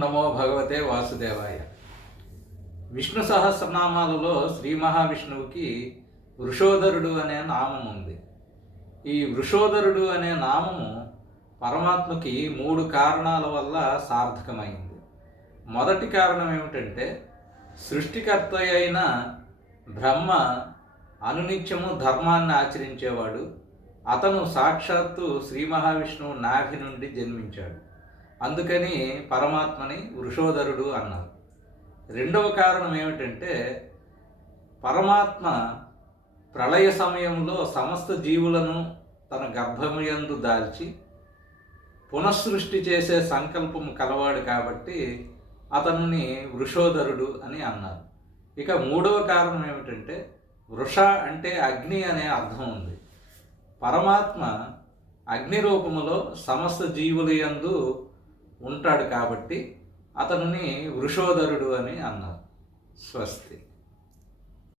నమో భగవతే వాసుదేవాయ. విష్ణు సహస్రనామాలలో శ్రీ మహావిష్ణువుకి వృషోదరుడు అనే నామం ఉంది. ఈ వృషోదరుడు అనే నామము పరమాత్మకి 3 కారణాల వల్ల సార్థకమైంది. మొదటి కారణం ఏమిటంటే, సృష్టికర్త అయిన బ్రహ్మ అనునిత్యము ధర్మాన్ని ఆచరించేవాడు. అతను సాక్షాత్తు శ్రీ మహావిష్ణువు నాభి నుండి జన్మించాడు. అందుకని పరమాత్మని వృషోదరుడు అన్నారు. రెండవ కారణం ఏమిటంటే, పరమాత్మ ప్రళయ సమయంలో సమస్త జీవులను తన గర్భముయందు దాల్చి పునఃసృష్టి చేసే సంకల్పం కలవాడు కాబట్టి అతనిని వృషోదరుడు అని అన్నారు. ఇక మూడవ కారణం ఏమిటంటే, వృష అంటే అగ్ని అనే అర్థం ఉంది. పరమాత్మ అగ్ని రూపములో సమస్త జీవుల యందు ఉంటాడు కాబట్టి అతనిని వృషోదరుడు అని అన్నారు. స్వస్తి.